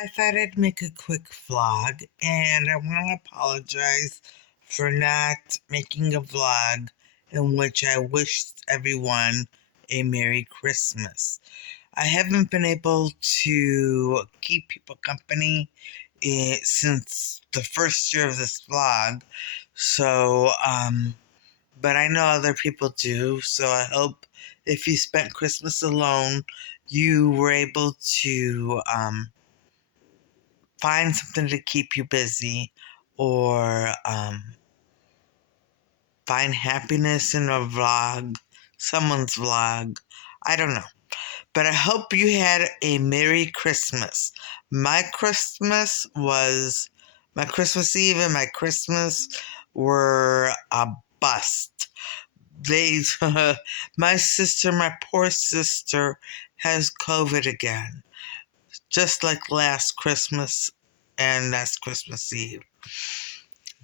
I thought I'd make a quick vlog, and I want to apologize for not making a vlog in which I wished everyone a Merry Christmas. I haven't been able to keep people company since the first year of this vlog, so, but I know other people do, so I hope if you spent Christmas alone, you were able to, find something to keep you busy or find happiness in a vlog, someone's vlog. I don't know. But I hope you had a Merry Christmas. My Christmas Eve and my Christmas were a bust. They, my poor sister has COVID again, just like last Christmas and last Christmas Eve.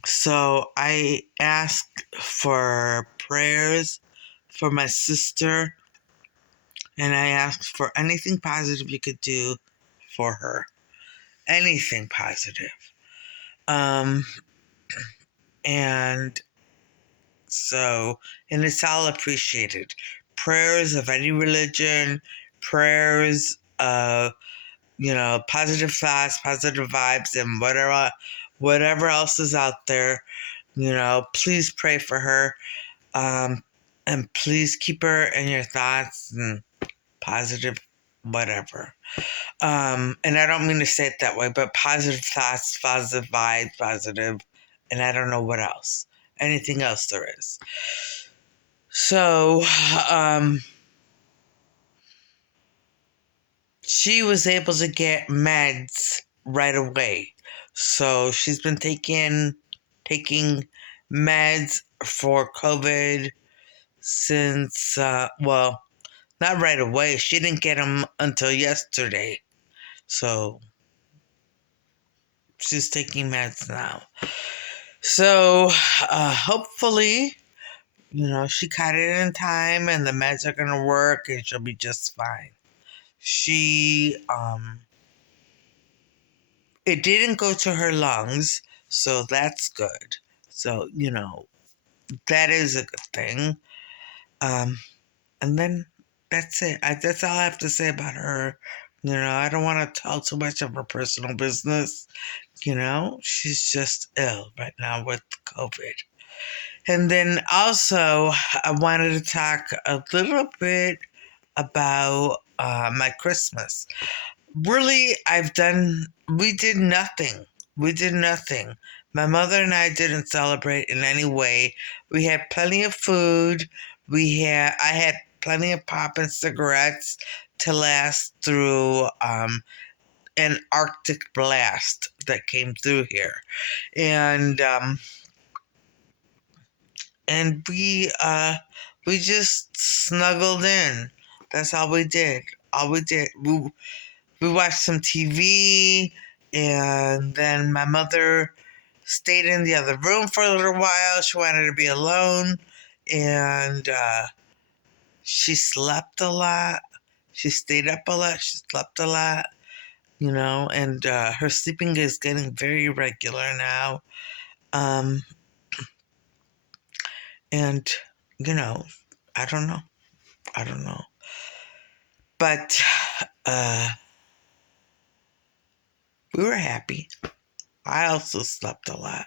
So I asked for prayers for my sister, and I asked for anything positive you could do for her. Anything positive. Um, and and it's all appreciated. Prayers of any religion, prayers of, positive thoughts, positive vibes, and whatever else is out there. Please pray for her. And please keep her in your thoughts and positive whatever. And I don't mean to say it that way, but positive thoughts, positive vibes, positive, and I don't know what else. Anything else there is. So, she was able to get meds right away. So she's been taking meds for COVID since, not right away. She didn't get them until yesterday. So she's taking meds now. So hopefully, she caught it in time and the meds are going to work and she'll be just fine. It didn't go to her lungs, so that's good. So, that is a good thing. And then that's it. That's all I have to say about her. I don't want to tell too much of her personal business. She's just ill right now with COVID. And then also, I wanted to talk a little bit about my Christmas. Really, we did nothing. We did nothing. My mother and I didn't celebrate in any way. We had plenty of food. I had plenty of pop and cigarettes to last through an Arctic blast that came through here. And we just snuggled in. That's all we did. All we did. We watched some TV, and then my mother stayed in the other room for a little while. She wanted to be alone, and she slept a lot. She stayed up a lot. She slept a lot, and her sleeping is getting very irregular now. And, I don't know. I don't know. But we were happy. I also slept a lot,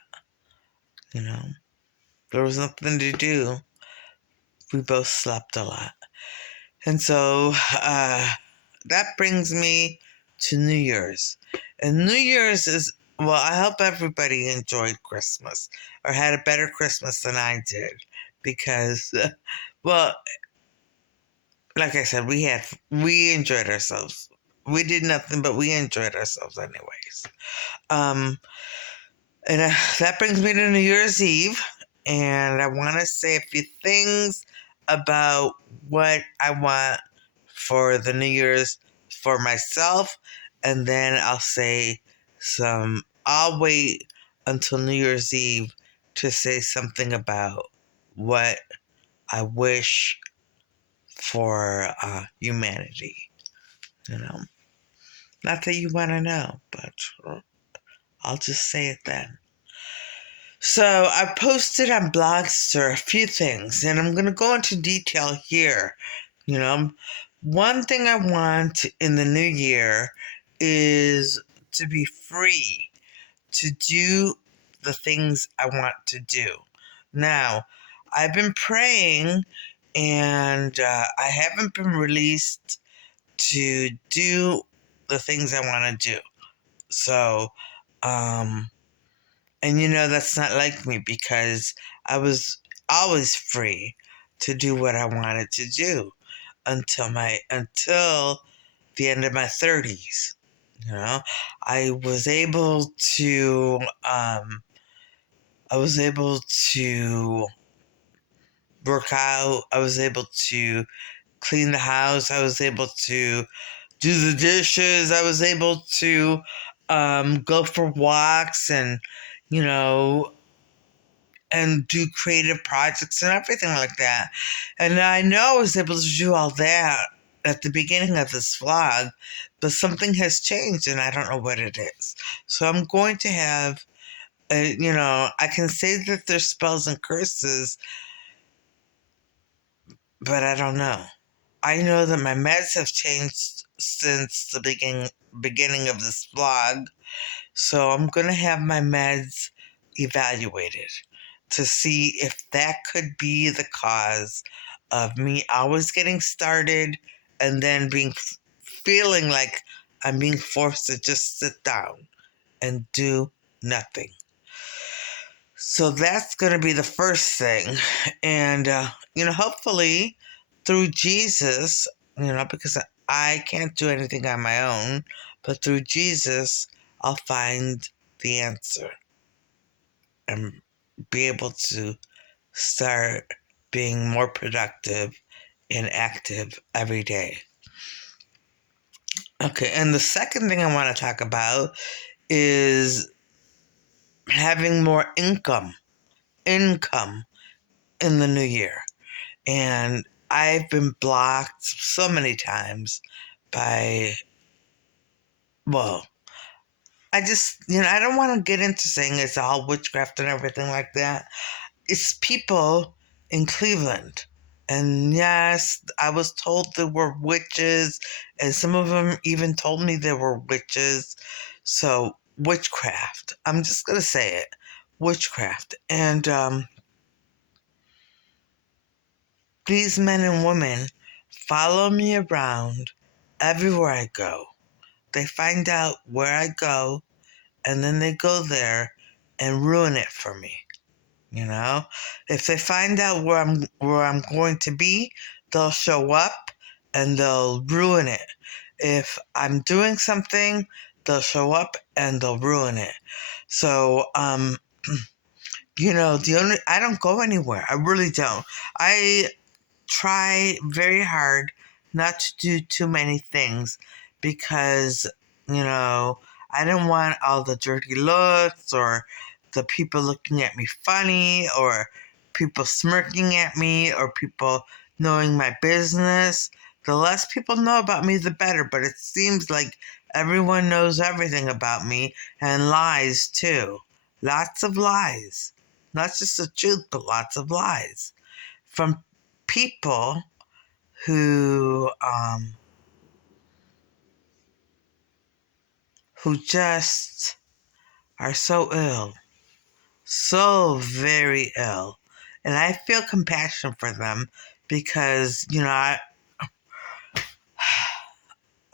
There was nothing to do. We both slept a lot. And so that brings me to New Year's. And New Year's I hope everybody enjoyed Christmas or had a better Christmas than I did. Because, like I said, we enjoyed ourselves. We did nothing, but we enjoyed ourselves anyways. And that brings me to New Year's Eve. And I want to say a few things about what I want for the New Year's for myself. And then I'll wait until New Year's Eve to say something about what I wish for humanity, Not that you want to know, but I'll just say it then. So I posted on Blogster a few things, and I'm going to go into detail here. You know, one thing I want in the new year is to be free to do the things I want to do. Now, I've been praying, and I haven't been released to do the things I want to do. So, and that's not like me, because I was always free to do what I wanted to do until the end of my 30s. I was able to work out. I was able to clean the house. I was able to do the dishes. I was able to go for walks and, you know, and do creative projects and everything like that. And I know I was able to do all that at the beginning of this vlog, but something has changed and I don't know what it is. So I'm going to have, I can say that there's spells and curses, but I don't know. I know that my meds have changed since the beginning of this vlog, so I'm going to have my meds evaluated to see if that could be the cause of me always getting started and then feeling like I'm being forced to just sit down and do nothing. So that's going to be the first thing. And, hopefully through Jesus, because I can't do anything on my own, but through Jesus, I'll find the answer and be able to start being more productive and active every day. Okay, and the second thing I want to talk about is having more income in the new year. And I've been blocked so many times by, well, I don't want to get into saying it's all witchcraft and everything like that. It's people in Cleveland. And yes, I was told there were witches, and some of them even told me there were witches. So, witchcraft. I'm just going to say it. Witchcraft. And these men and women follow me around everywhere I go. They find out where I go, and then they go there and ruin it for me. If they find out where I'm going to be, they'll show up and they'll ruin it. If I'm doing something, they'll show up and they'll ruin it. So, I don't go anywhere. I really don't. I try very hard not to do too many things because, I don't want all the dirty looks or the people looking at me funny or people smirking at me or people knowing my business. The less people know about me, the better, but it seems like everyone knows everything about me and lies too. Lots of lies. Not just the truth, but lots of lies. From people who just are so ill, so very ill, and I feel compassion for them because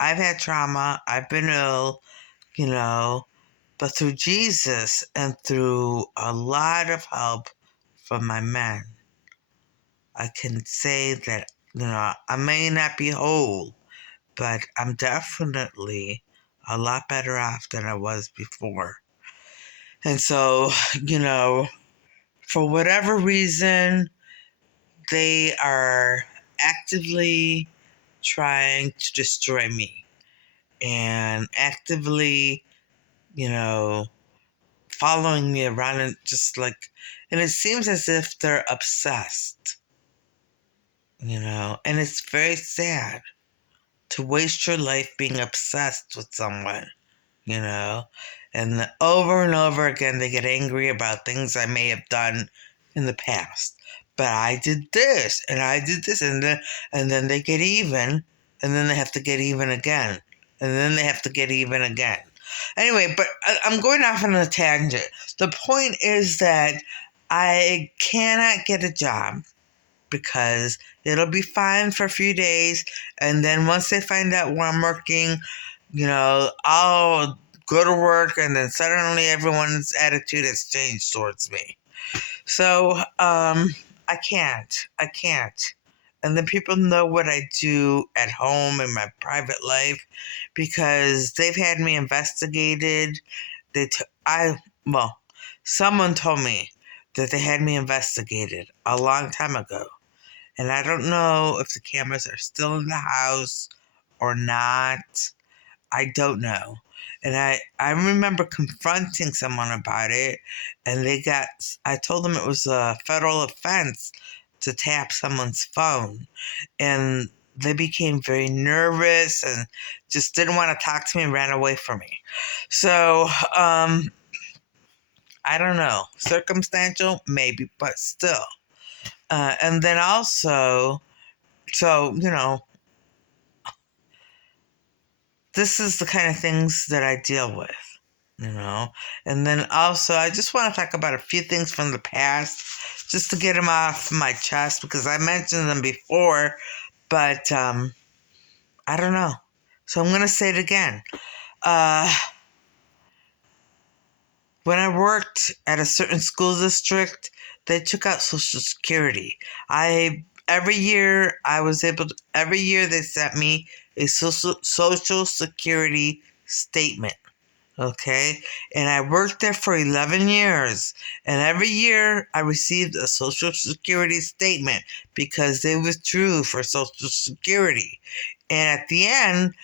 I've had trauma, I've been ill, but through Jesus and through a lot of help from my men, I can say that I may not be whole, but I'm definitely a lot better off than I was before. And so, for whatever reason, they are actively trying to destroy me and actively, following me around and it seems as if they're obsessed, and it's very sad to waste your life being obsessed with someone, you know? And over and over again, they get angry about things I may have done in the past. But I did this, and I did this, and then they get even, and then they have to get even again, and then they have to get even again. Anyway, but I'm going off on a tangent. The point is that I cannot get a job because it'll be fine for a few days, and then once they find out where I'm working, I'll go to work, and then suddenly everyone's attitude has changed towards me. So, I can't. And then people know what I do at home in my private life because they've had me investigated. Well, someone told me that they had me investigated a long time ago. And I don't know if the cameras are still in the house or not. I don't know. And I remember confronting someone about it, and I told them it was a federal offense to tap someone's phone. And they became very nervous and just didn't want to talk to me and ran away from me. So, I don't know. Circumstantial? Maybe, but still. And then also, so, this is the kind of things that I deal with, And then also, I just want to talk about a few things from the past, just to get them off my chest, because I mentioned them before, but I don't know. So I'm going to say it again. When I worked at a certain school district, they took out Social Security. Every year they sent me a social Security statement. Okay, and I worked there for 11 years, and every year I received a Social Security statement because they withdrew for Social Security. And at the end,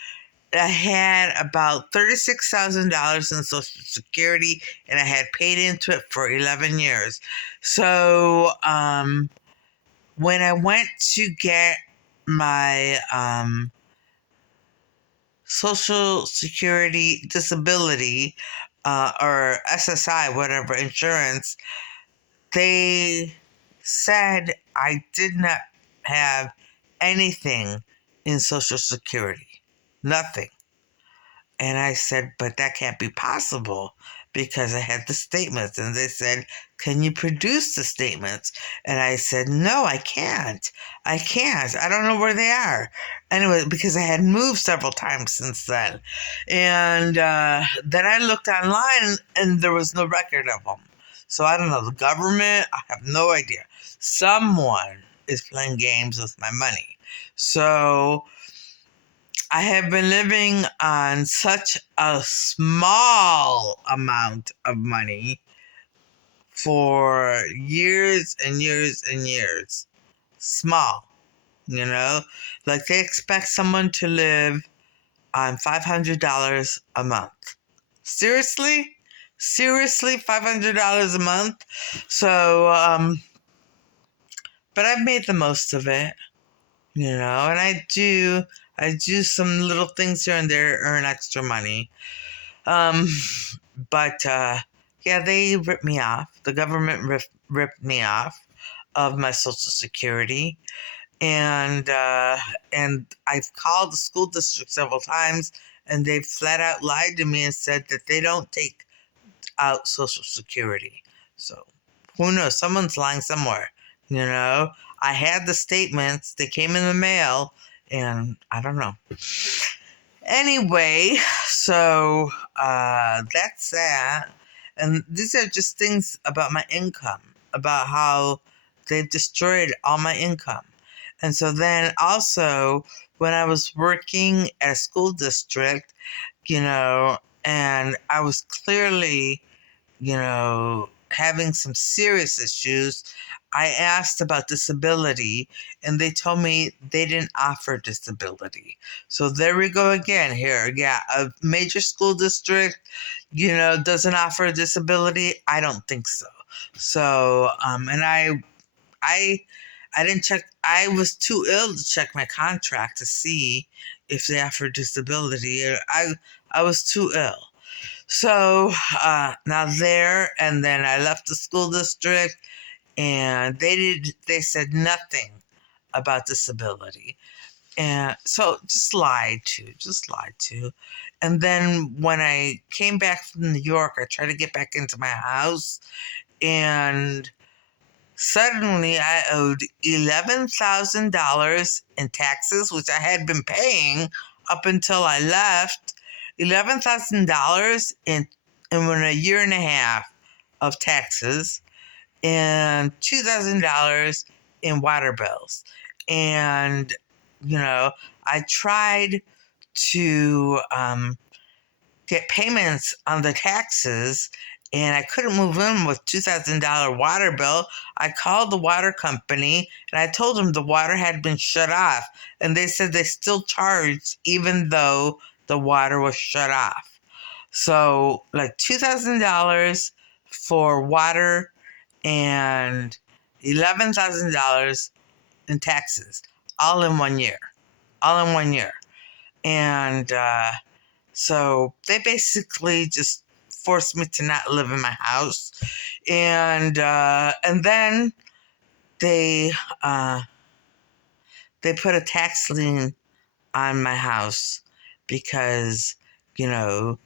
I had about $36,000 in Social Security, and I had paid into it for 11 years. So when I went to get my Social Security disability or SSI, whatever, insurance, they said I did not have anything in Social Security. Nothing. And I said, but that can't be possible because I had the statements. And they said, can you produce the statements? And I said, no, I can't. I can't. I don't know where they are. Anyway, because I had moved several times since then. And then I looked online and there was no record of them. So I don't know. The government, I have no idea. Someone is playing games with my money. So I have been living on such a small amount of money for years and years and years. Small, Like they expect someone to live on $500 a month. Seriously? Seriously, $500 a month? So, but I've made the most of it. And I do some little things here and there, earn extra money. But yeah, they ripped me off. The government ripped me off of my Social Security, and I've called the school district several times, and they flat out lied to me and said that they don't take out Social Security. So who knows? Someone's lying somewhere. I had the statements. They came in the mail, and I don't know. Anyway, so that's that. And these are just things about my income, about how they've destroyed all my income. And so then also, when I was working at a school district, and I was clearly, having some serious issues, I asked about disability, and they told me they didn't offer disability. So there we go again here. Yeah, a major school district, doesn't offer disability. I don't think so. So, and I I didn't check. I was too ill to check my contract to see if they offered disability. I was too ill. So now there, and then I left the school district, and they said nothing about disability, and so just lied to. And then when I came back from New York, I tried to get back into my house, and suddenly I owed $11,000 in taxes, which I had been paying up until I left. $11,000 in a year and a half of taxes, and $2,000 in water bills. And, I tried to get payments on the taxes, and I couldn't move in with $2,000 water bill. I called the water company and I told them the water had been shut off, and they said they still charged even though the water was shut off. So, like $2,000 for water and $11,000 in taxes, all in 1 year. All in 1 year. And so they basically just forced me to not live in my house. And then they put a tax lien on my house because, I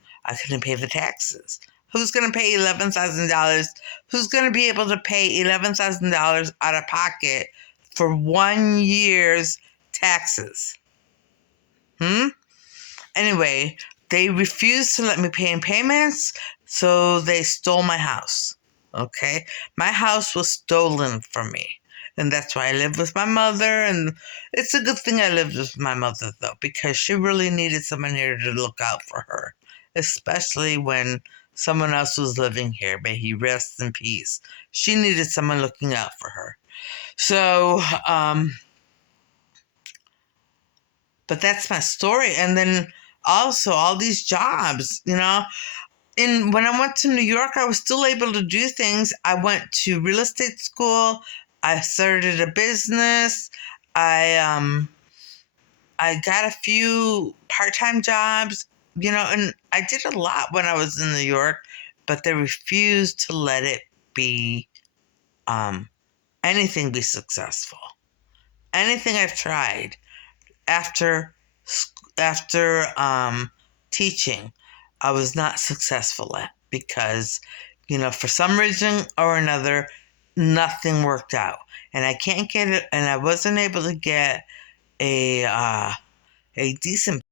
couldn't pay the taxes. Who's going to pay $11,000? Who's going to be able to pay $11,000 out of pocket for 1 year's taxes? Anyway, they refused to let me pay in payments, so they stole my house. Okay? My house was stolen from me. And that's why I live with my mother. And it's a good thing I lived with my mother, though, because she really needed someone here to look out for her, especially when someone else was living here. May he rest in peace. She needed someone looking out for her. So, but that's my story. And then also all these jobs, And when I went to New York, I was still able to do things. I went to real estate school. I started a business. I got a few part-time jobs, and I did a lot when I was in New York, but they refused to let it be anything be successful. Anything I've tried after teaching, I was not successful at, because, for some reason or another, nothing worked out, and I can't get it, and I wasn't able to get a decent